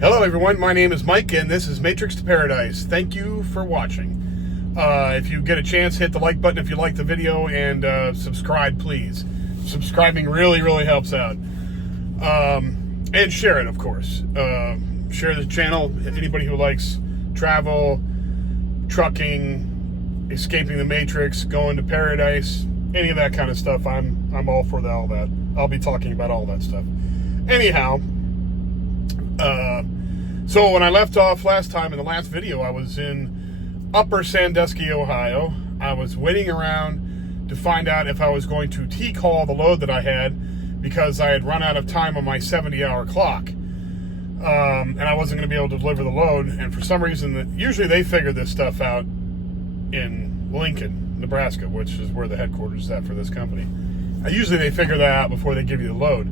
Hello everyone, my name is Mike and this is Matrix to Paradise. Thank you for watching. If you get a chance, hit the like button if you like the video, and subscribe please. Subscribing really helps out. And share it, of course. Share the channel. Anybody who likes travel, trucking, escaping the Matrix, going to paradise, any of that kind of stuff, I'm all for all that. I'll be talking about all that stuff. Anyhow, so when I left off last time in the last video, I was in Upper Sandusky, Ohio. I was waiting around to find out if I was going to T-call the load that I had because I had run out of time on my 70-hour clock. And I wasn't going to be able to deliver the load. And for some reason, usually they figure this stuff out in Lincoln, Nebraska, which is where the headquarters is at for this company. Usually they figure that out before they give you the load.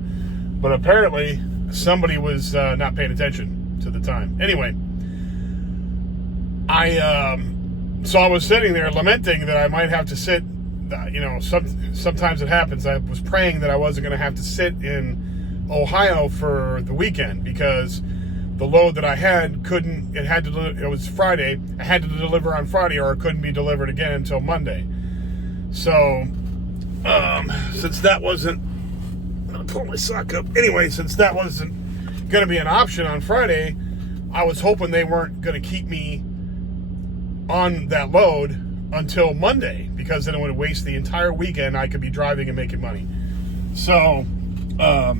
But apparently somebody was not paying attention to the time. Anyway, so I was sitting there lamenting that I might have to sit, sometimes it happens. I was praying that I wasn't going to have to sit in Ohio for the weekend because the load that I had it was Friday. I had to deliver on Friday or it couldn't be delivered again until Monday. So, since that wasn't, I'm going to pull my sock up. Anyway, since that wasn't going to be an option on Friday, I was hoping they weren't going to keep me on that load until Monday, because then it would waste the entire weekend. I could be driving and making money. So I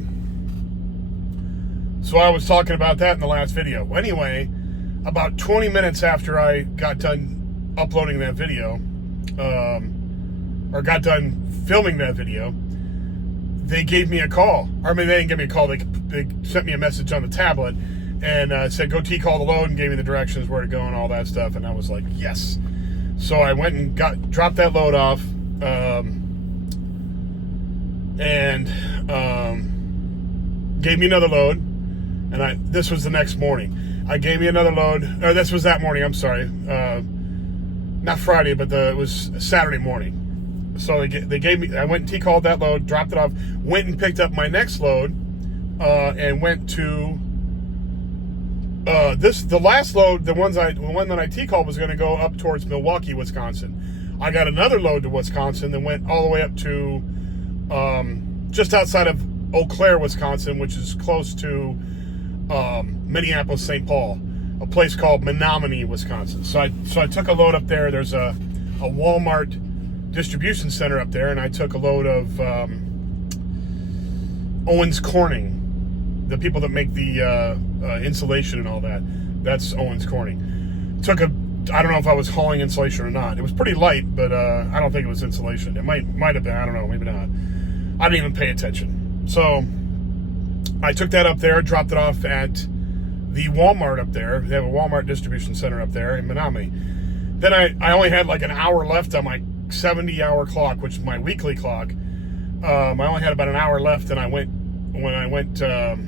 was talking about that in the last video. Anyway, about 20 minutes after I got done uploading that video, or got done filming that video, they gave me a call. I mean, they didn't give me a call. They sent me a message on the tablet and said, go T-call the load, and gave me the directions where to go and all that stuff. And I was like, yes. So I went and dropped that load off, and gave me another load. And this was the next morning. Gave me another load, or this was that morning, I'm sorry. Not Friday, but it was Saturday morning. So they gave me, I went and T-called that load, dropped it off, went and picked up my next load, and went to, the last load, the one that I T-called was going to go up towards Milwaukee, Wisconsin. I got another load to Wisconsin that went all the way up to, just outside of Eau Claire, Wisconsin, which is close to, Minneapolis, St. Paul, a place called Menominee, Wisconsin. So I took a load up there. There's a Walmart distribution center up there, and I took a load of Owens Corning, the people that make the insulation and all that. That's Owens Corning. I don't know if I was hauling insulation or not. It was pretty light, but I don't think it was insulation. It might have been. I don't know. Maybe not. I didn't even pay attention. So I took that up there, dropped it off at the Walmart up there. They have a Walmart distribution center up there in Menominee. Then I only had like an hour left on my 70-hour clock, which is my weekly clock. I only had about an hour left, and I went to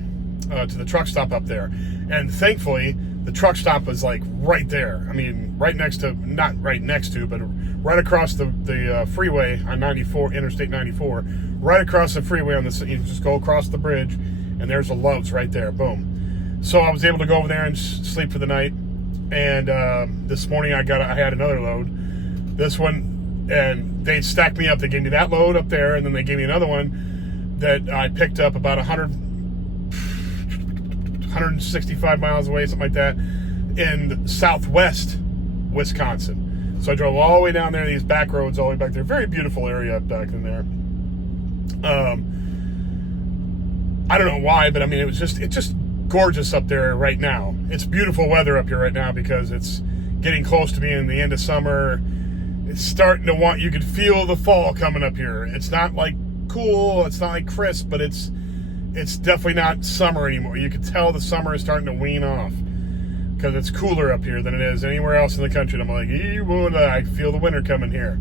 the truck stop up there, and thankfully the truck stop was like right there. I mean, not right next to, but right across the freeway on 94, Interstate 94, right across the freeway you just go across the bridge, and there's a Love's right there. Boom. So I was able to go over there and sleep for the night. And this morning I had another load. This one. And they stacked me up. They gave me that load up there, and then they gave me another one that I picked up about 165 miles away, something like that, in southwest Wisconsin. So I drove all the way down there, these back roads all the way back there. Very beautiful area back in there. I don't know why, but I mean, it's just gorgeous up there right now. It's beautiful weather up here right now because it's getting close to being the end of summer. It's starting to you could feel the fall coming up here. It's not like cool, it's not like crisp, but it's definitely not summer anymore. You can tell the summer is starting to wean off because it's cooler up here than it is anywhere else in the country. And I'm like, I feel the winter coming here.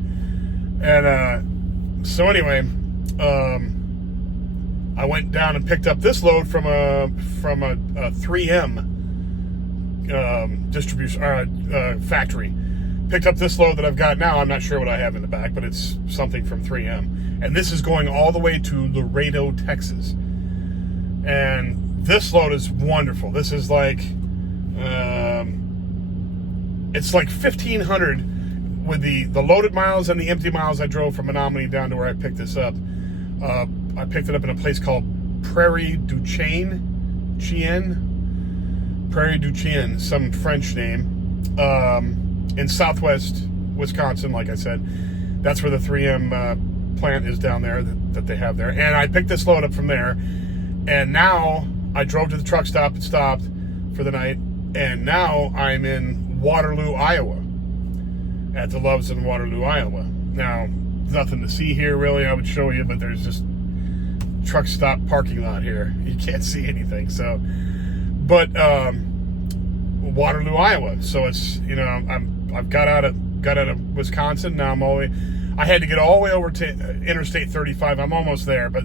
And so anyway, I went down and picked up this load from a 3M distribution factory. Picked up this load that I've got now. I'm not sure what I have in the back, but it's something from 3M. And this is going all the way to Laredo, Texas. And This load is wonderful. This is like, it's like 1,500 with the loaded miles and the empty miles I drove from Menominee down to where I picked this up. I picked it up in a place called Prairie du Chien, some French name, in southwest Wisconsin. Like I said, that's where the 3M plant is down there that they have there. And I picked this load up from there, and now I drove to the truck stop and stopped for the night, and now I'm in Waterloo, Iowa, at the Loves in Waterloo, Iowa. Now, nothing to see here really. I would show you, but there's just truck stop parking lot here. You can't see anything. So, but Waterloo, Iowa. So it's, you know, I've got out of Wisconsin. Now I had to get all the way over to Interstate 35. I'm almost there, but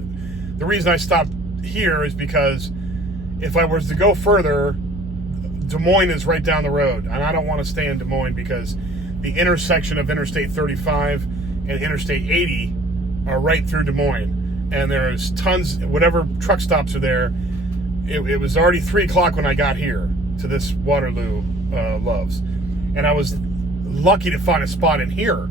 the reason I stopped here is because if I was to go further, Des Moines is right down the road, and I don't want to stay in Des Moines because the intersection of Interstate 35 and Interstate 80 are right through Des Moines, and there's tons, whatever truck stops are there. It was already 3 o'clock when I got here to this Waterloo Loves, and I was lucky to find a spot in here,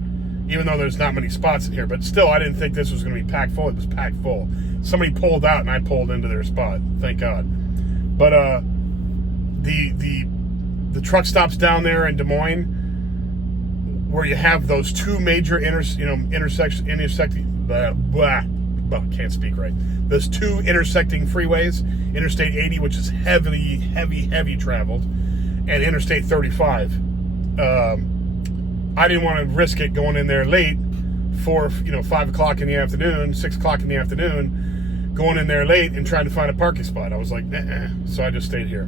even though there's not many spots in here. But still, I didn't think this was going to be packed full. It was packed full. Somebody pulled out, and I pulled into their spot. Thank God. But the truck stops down there in Des Moines, where you have those two major can't speak right. Those two intersecting freeways, Interstate 80, which is heavy traveled, and Interstate 35. I didn't want to risk it going in there late for 5 o'clock in the afternoon, 6 o'clock in the afternoon, going in there late and trying to find a parking spot. I was like, nah. So I just stayed here.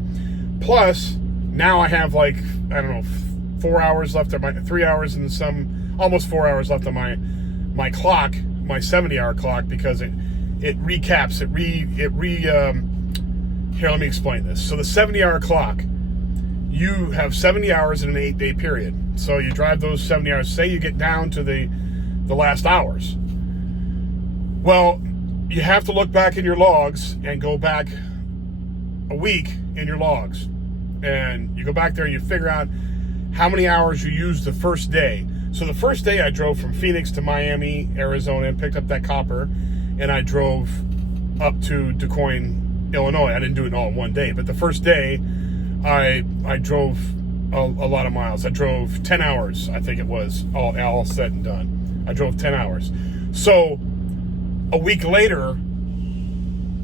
Plus, now I have 4 hours left, or 3 hours and almost 4 hours left on my clock, my 70-hour clock, because it recaps, here, let me explain this. So the 70-hour clock, you have 70 hours in an 8-day period. So you drive those 70 hours, say you get down to the last hours. Well, you have to look back in your logs and go back a week in your logs. And you go back there and you figure out how many hours you used the first day. So the first day I drove from Phoenix to Miami, Arizona, and picked up that copper, and I drove up to DuQuoin, Illinois. I didn't do it all in one day, but the first day I drove a lot of miles. I drove 10 hours, I think it was, all said and done. I drove 10 hours. So a week later,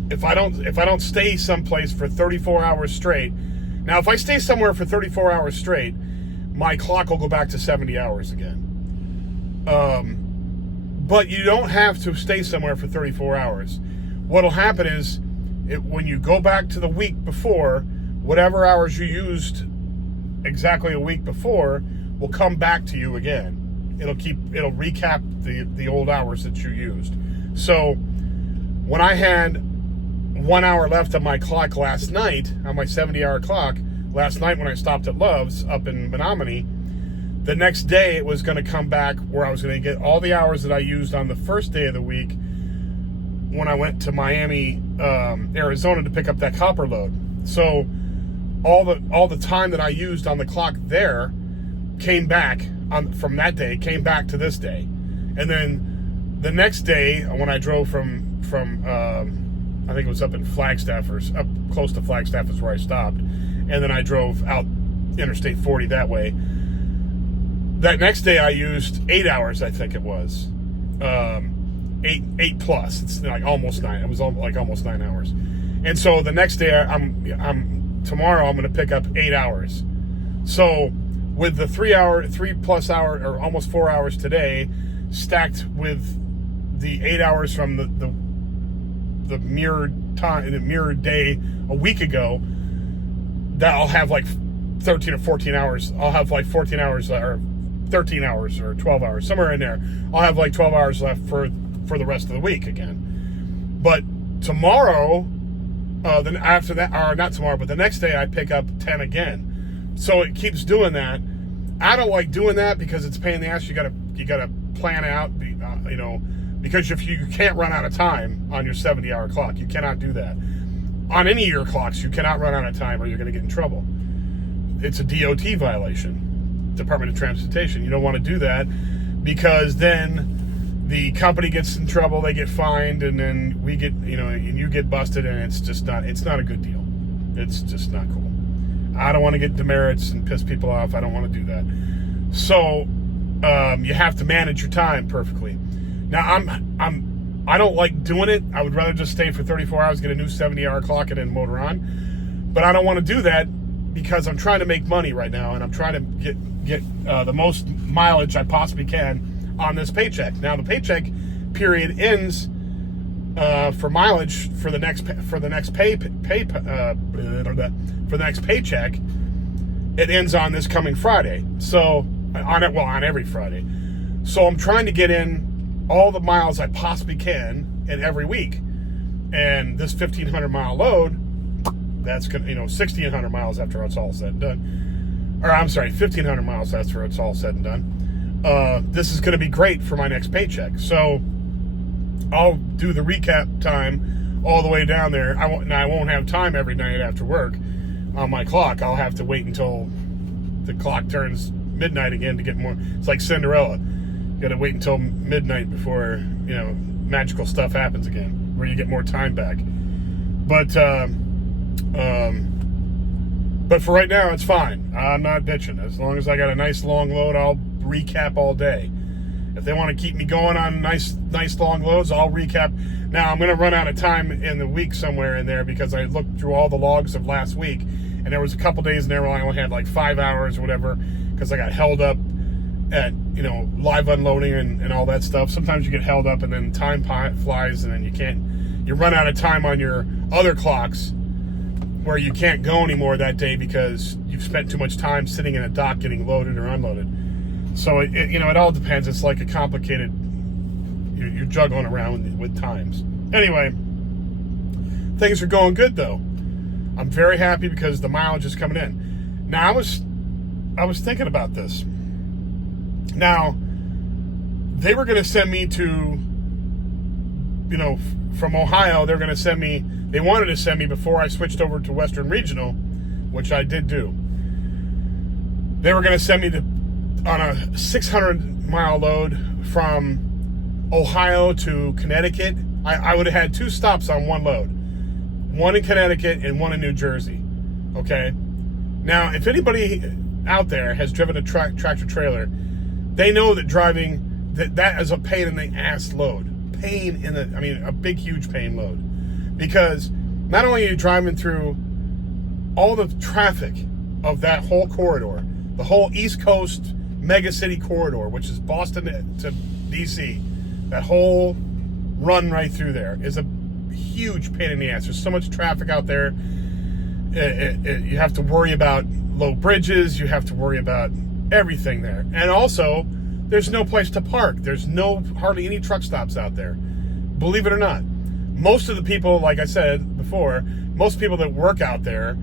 if I don't stay someplace for 34 hours straight, now if I stay somewhere for 34 hours straight, my clock will go back to 70 hours again. But you don't have to stay somewhere for 34 hours. What'll happen is, when you go back to the week before, whatever hours you used exactly a week before will come back to you again. It'll recap the old hours that you used. So when I had 1 hour left on my clock last night, on my 70-hour clock, last night when I stopped at Love's up in Menominee, the next day it was going to come back where I was going to get all the hours that I used on the first day of the week when I went to Miami, Arizona to pick up that copper load. So all the time that I used on the clock there came back from that day, came back to this day. And then the next day when I drove from I think it was up in Flagstaff, or up close to Flagstaff is where I stopped. And then I drove out Interstate 40 that way. That next day I used 8 hours, I think it was. 8 plus. It's like almost 9. It was like almost 9 hours. And so the next day tomorrow I'm going to pick up 8 hours. So with the 3 plus hour, or almost 4 hours today, stacked with the 8 hours from the mirrored time, the mirrored day a week ago, that I'll have like 13 or 14 hours. I'll have like 14 hours or 13 hours or 12 hours, somewhere in there. I'll have like 12 hours left for the rest of the week again. But tomorrow, then after that, or not tomorrow, but the next day I pick up 10 again. So it keeps doing that. I don't like doing that because it's a pain in the ass. You gotta plan out, because if you can't run out of time on your 70-hour clock, you cannot do that. on any of your clocks, you cannot run out of time or you're going to get in trouble. It's a DOT violation, Department of Transportation. You don't want to do that because then the company gets in trouble, they get fined, and then we get, and you get busted, and it's not a good deal. It's just not cool. I don't want to get demerits and piss people off. I don't want to do that. So you have to manage your time perfectly. Now I don't like doing it. I would rather just stay for 34 hours, get a new 70-hour clock, and then motor on. But I don't want to do that because I'm trying to make money right now, and I'm trying to get the most mileage I possibly can on this paycheck. Now the paycheck period ends for mileage for the next paycheck. It ends on this coming Friday. So on every Friday. So I'm trying to get in all the miles I possibly can in every week. And this 1,500 mile load, that's going to, 1,600 miles after it's all said and done. Or I'm sorry, 1,500 miles after it's all said and done. This is going to be great for my next paycheck. So I'll do the recap time all the way down there. I won't have time every night after work on my clock. I'll have to wait until the clock turns midnight again to get more. It's like Cinderella. You got to wait until midnight before, magical stuff happens again, where you get more time back. But for right now, it's fine. I'm not bitching. As long as I got a nice long load, I'll recap all day. If they want to keep me going on nice long loads, I'll recap. Now, I'm going to run out of time in the week somewhere in there because I looked through all the logs of last week, and there was a couple days in there where I only had like 5 hours or whatever because I got held up at, live unloading and all that stuff. Sometimes you get held up and then time flies and then you run out of time on your other clocks where you can't go anymore that day because you've spent too much time sitting in a dock getting loaded or unloaded. So it all depends. It's like a complicated, you're juggling around with times. Anyway, things are going good though. I'm very happy because the mileage is coming in. Now I was thinking about this. Now, they were going to send me to, from Ohio, they wanted to send me before I switched over to Western Regional, which I did do. They were going to send me on a 600-mile load from Ohio to Connecticut. I would have had 2 stops on one load. One in Connecticut and one in New Jersey. Okay? Now, if anybody out there has driven a tractor trailer, they know that driving, that is a pain in the ass load. A big, huge pain load. Because not only are you driving through all the traffic of that whole corridor, the whole East Coast mega city corridor, which is Boston to DC, that whole run right through there is a huge pain in the ass. There's so much traffic out there. You have to worry about low bridges. You have to worry about everything there. And also, there's no place to park. There's hardly any truck stops out there. Believe it or not. Most of the people, like I said before, most people that work out there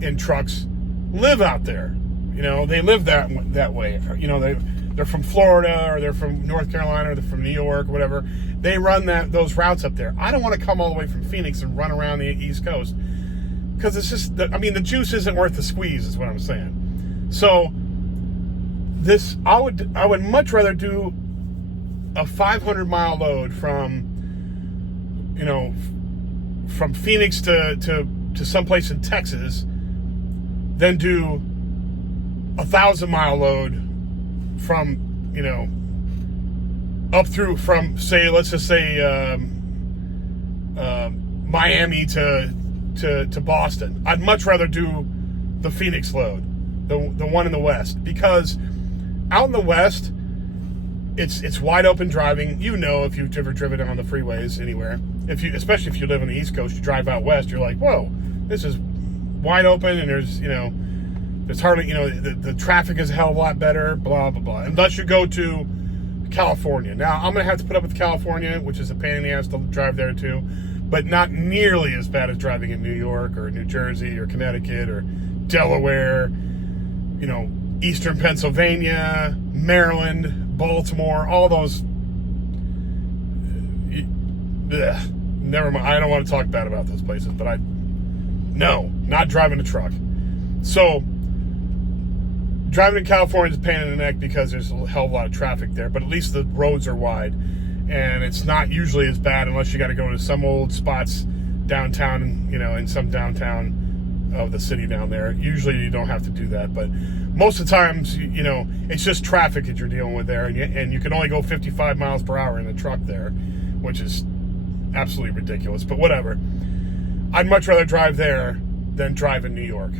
in trucks live out there. They live that way. They're from Florida, or they're from North Carolina, or they're from New York, whatever. They run those routes up there. I don't want to come all the way from Phoenix and run around the East Coast because it's just, the juice isn't worth the squeeze, is what I'm saying. So I would much rather do a 500-mile load from Phoenix to someplace in Texas than do a 1,000-mile load from up through from let's just say Miami to Boston. I'd much rather do the Phoenix load, the one in the West, because out in the West, it's wide open driving. If you've ever driven on the freeways anywhere, especially if you live on the East Coast, you drive out west, you're like, whoa, this is wide open, and there's hardly, the traffic is a hell of a lot better, blah, blah, blah. Unless you go to California. Now, I'm going to have to put up with California, which is a pain in the ass to drive there too, but not nearly as bad as driving in New York or New Jersey or Connecticut or Delaware, Eastern Pennsylvania, Maryland, Baltimore, all those. Never mind. I don't want to talk bad about those places, but No, not driving a truck. So, driving in California is a pain in the neck because there's a hell of a lot of traffic there, but at least the roads are wide, and it's not usually as bad unless you got to go to some old spots downtown, in some downtown of the city down there. Usually you don't have to do that, but most of the times, it's just traffic that you're dealing with there, and you can only go 55 miles per hour in a truck there, which is absolutely ridiculous, but whatever. I'd much rather drive there than drive in New York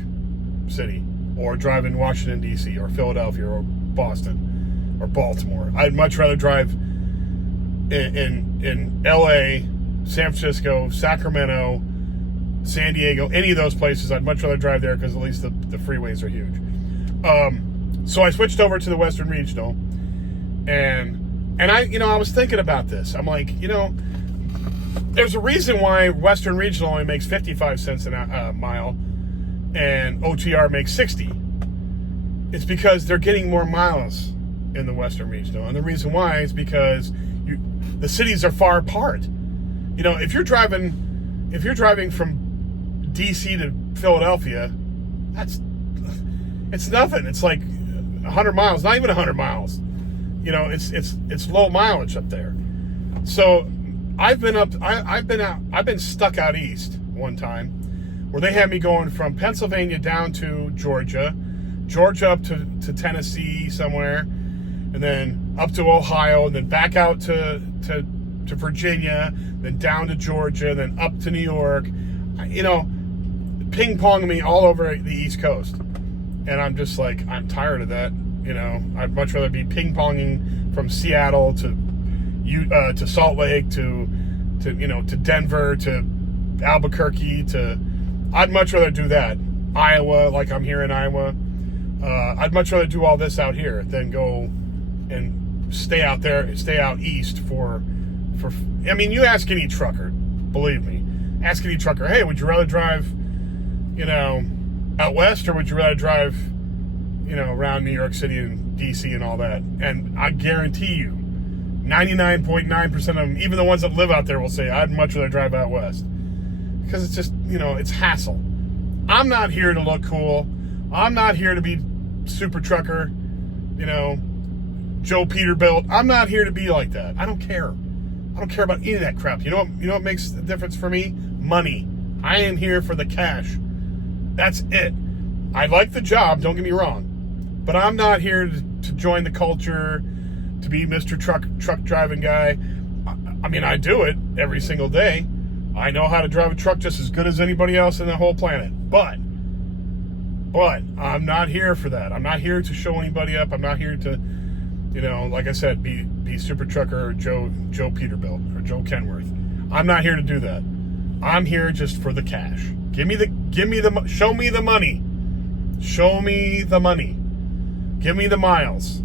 City, or drive in Washington, D.C., or Philadelphia, or Boston, or Baltimore. I'd much rather drive in L.A., San Francisco, Sacramento, San Diego, any of those places. I'd much rather drive there because at least the freeways are huge. So I switched over to the Western Regional, and I was thinking about this. I'm like, there's a reason why Western Regional only makes 55 cents a mile and OTR makes 60. It's because they're getting more miles in the Western Regional, and the reason why is because the cities are far apart. If you're driving from DC to Philadelphia, it's nothing. It's like 100 miles, not even 100 miles. It's low mileage up there. So I've been stuck out east one time where they had me going from Pennsylvania down to Georgia up to Tennessee somewhere, and then up to Ohio, and then back out to Virginia, then down to Georgia, then up to New York, ping-ponging me all over the East Coast. And I'm just like, I'm tired of that. I'd much rather be ping-ponging from Seattle to Salt Lake to Denver to Albuquerque I'd much rather do that. Iowa, like I'm here in Iowa. I'd much rather do all this out here than go and stay out east for you ask any trucker, believe me, ask any trucker, hey, would you rather drive, out west, or would you rather drive, around New York City and DC and all that? And I guarantee you, 99.9% of them, even the ones that live out there, will say, I'd much rather drive out west. Because it's just, it's hassle. I'm not here to look cool. I'm not here to be super trucker, Joe Peterbilt. I'm not here to be like that. I don't care. I don't care about any of that crap. You know what makes the difference for me? Money. I am here for the cash. That's it. I like the job, don't get me wrong. But I'm not here to join the culture, to be Mr. Truck driving guy. I do it every single day. I know how to drive a truck just as good as anybody else in the whole planet. But I'm not here for that. I'm not here to show anybody up. I'm not here to, like I said, be super trucker or Joe Peterbilt or Joe Kenworth. I'm not here to do that. I'm here just for the cash. Show me the money. Show me the money. Give me the miles.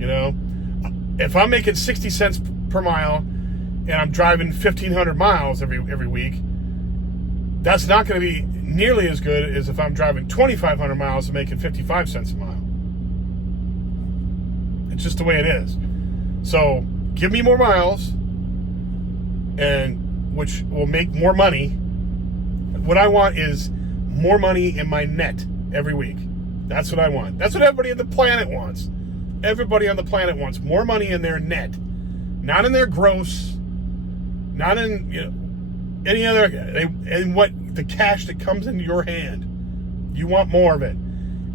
If I'm making 60 cents per mile and I'm driving 1,500 miles every week, that's not going to be nearly as good as if I'm driving 2,500 miles and making 55 cents a mile. It's just the way it is. So give me more miles, and which will make more money. What I want is more money in my net every week. That's what I want. That's what everybody on the planet wants. Everybody on the planet wants more money in their net, not in their gross, not in any other, and what the cash that comes into your hand. You want more of it.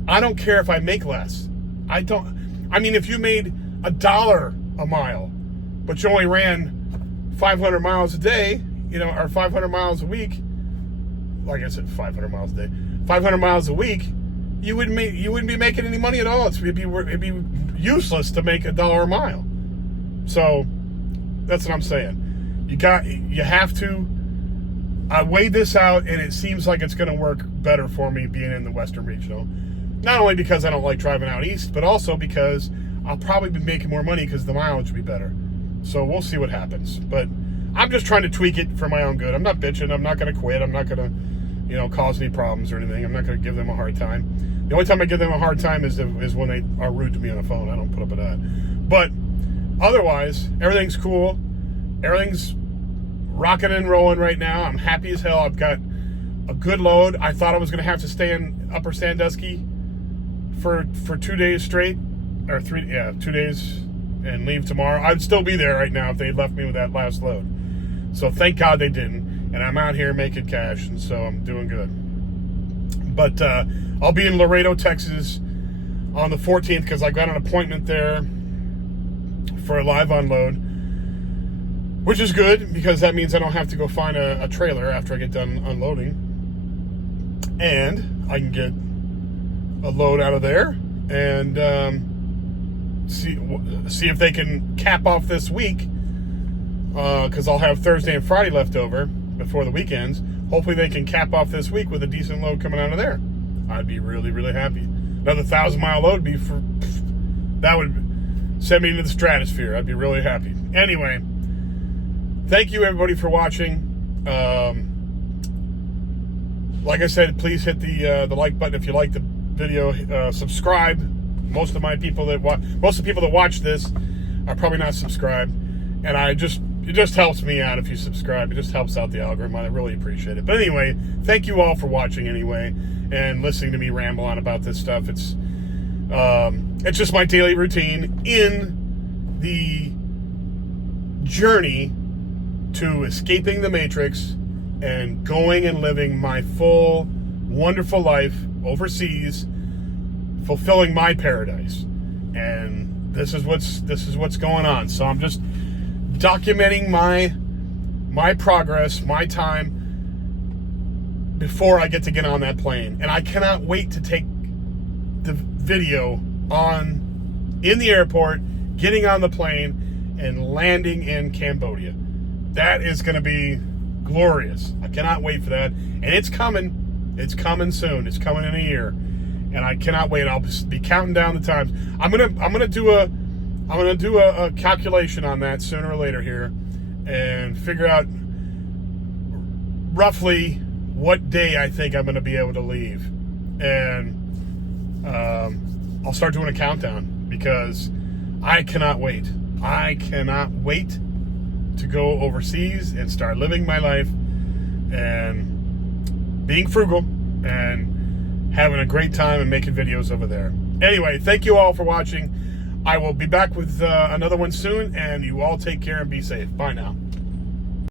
I don't care if I make less. If you made $1 a mile, but you only ran 500 miles a day, or 500 miles a week, like I said, 500 miles a day, 500 miles a week, you wouldn't be making any money at all. It'd be useless to make $1 a mile. So that's what I'm saying. You have to. I weighed this out, and it seems like it's going to work better for me being in the Western Regional. Not only because I don't like driving out east, but also because I'll probably be making more money because the mileage will be better. So we'll see what happens. But I'm just trying to tweak it for my own good. I'm not bitching. I'm not going to quit. I'm not going to, cause any problems or anything. I'm not going to give them a hard time. The only time I give them a hard time is when they are rude to me on the phone. I don't put up with that. But otherwise, everything's cool. Everything's rocking and rolling right now. I'm happy as hell. I've got a good load. I thought I was going to have to stay in Upper Sandusky for 2 days straight, or 2 days, and leave tomorrow. I'd still be there right now if they left me with that last load. So thank God they didn't, and I'm out here making cash, and so I'm doing good. But I'll be in Laredo, Texas on the 14th because I got an appointment there for a live unload, which is good because that means I don't have to go find a trailer after I get done unloading, and I can get a load out of there and see if they can cap off this week, because I'll have Thursday and Friday left over before the weekends. Hopefully they can cap off this week with a decent load coming out of there. I'd be really, really happy. Another 1,000-mile load that would send me into the stratosphere. I'd be really happy. Anyway, thank you everybody for watching. Like I said, please hit the like button if you like the video. Subscribe. Most of the people that watch this are probably not subscribed, and it just helps me out if you subscribe. It just helps out the algorithm. I really appreciate it. But anyway, thank you all for watching anyway and listening to me ramble on about this stuff. It's just my daily routine in the journey to escaping the Matrix and going and living my full, wonderful life overseas, fulfilling my paradise. And this is what's going on. So I'm just documenting my progress, my time before I get on that plane. And I cannot wait to take the video in the airport, getting on the plane, and landing in Cambodia. That is going to be glorious. I cannot wait for that. And it's coming. It's coming soon. It's coming in a year. And I cannot wait. I'll be counting down the times. I'm gonna do a calculation on that sooner or later here, and figure out roughly what day I think I'm gonna be able to leave, and I'll start doing a countdown because I cannot wait. I cannot wait to go overseas and start living my life and being frugal and having a great time and making videos over there. Anyway, thank you all for watching. I will be back with another one soon, and you all take care and be safe. Bye now.